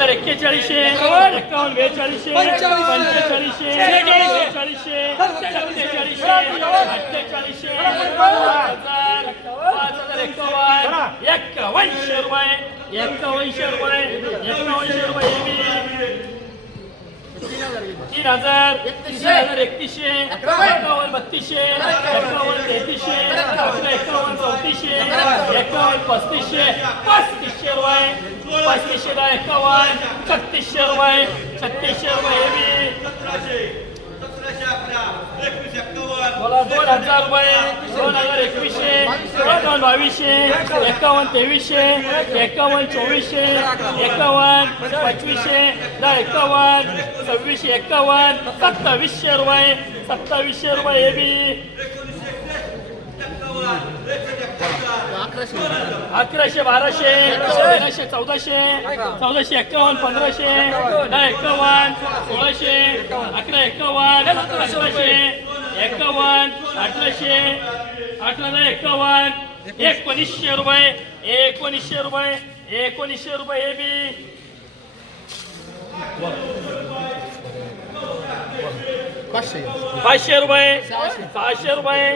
हजार एक्केचाळीसशे एकावन्न बेचाळीसशे पंचेचाळीसशे बेचाळीसशे सत्तेचाळीसशे अठ्ठेचाळीसशे हजार पाच हजार एकावन्न एक्कावनशे रुपये एक्कावनशे रुपये एक्कावनशे रुपये तीन हजार तीन हजार एकतीसशे एकावन्न बत्तीसशे एकावन्न तेहतीसशे एकावन्न चौतीसशे एकावन्न पस्तीसशे पस्तीसशे रुपये पस्तीसशे एकावन्न छत्तीसशे रुपये छत्तीसशे रुपये मला दोन हजार रुपये दोन हजार एकवीसशे एकावन्न बावीसशे एकावन्न तेवीसशे एकावन्न चोवीसशे एकावन्न पंचवीसशे दहा एकावन्न सव्वीसशे एकावन्न सत्तावीसशे रुपये सत्तावीसशे रुपये हे बी. अकराशे. बाराशे तेराशे चौदाशे चौदाशे एकावन्न पंधराशे दहा एकावन्न सोळाशे अकरा एकावन्न अठराशे एकावन्न अठराशे अठरा दहा एकावन्न एकोणीसशे रुपये एकोणीसशे रुपये एकोणीसशे रुपये हे बी. पाचशे. रुपये सहाशे रुपये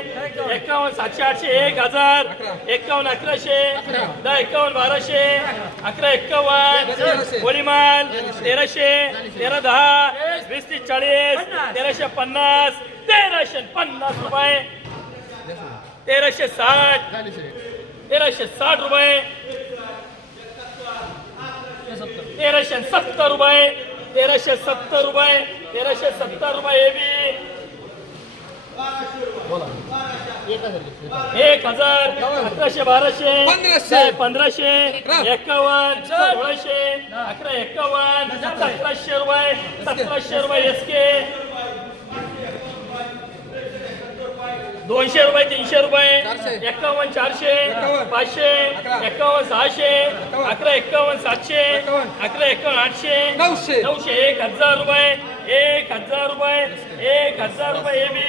एकावन्न सातशे आठशे एक हजार एकावन्न अकराशे दहा एकावन्न बाराशे अकरा एकावन्न गोळीमाल तेराशे. तेरा दहा वीस तीस चाळीस तेराशे पन्नास तेराशे पन्नास रुपये. तेराशे साठ. तेराशे साठ रुपये. तेराशे सत्तर रुपये. तेराशे सत्तर रुपये तेराशे सत्तर रुपये हे बी एक हजार अकराशे बाराशे पंधराशे. पंधराशे एकावन्न सोळाशे अकरा एकावन्न सतराशे रुपये सतराशे रुपये एस दोनशे रुपये तीनशे रुपये चारशे. एकावन्न चारशे. पाचशे अकरा. एकावन्न सहाशे. अकरा एकावन्न सातशे. अकरा एकावन्न आठशे नऊशे. नऊशे एक हजार रुपये एक हजार रुपये एक हजार रुपये हे बी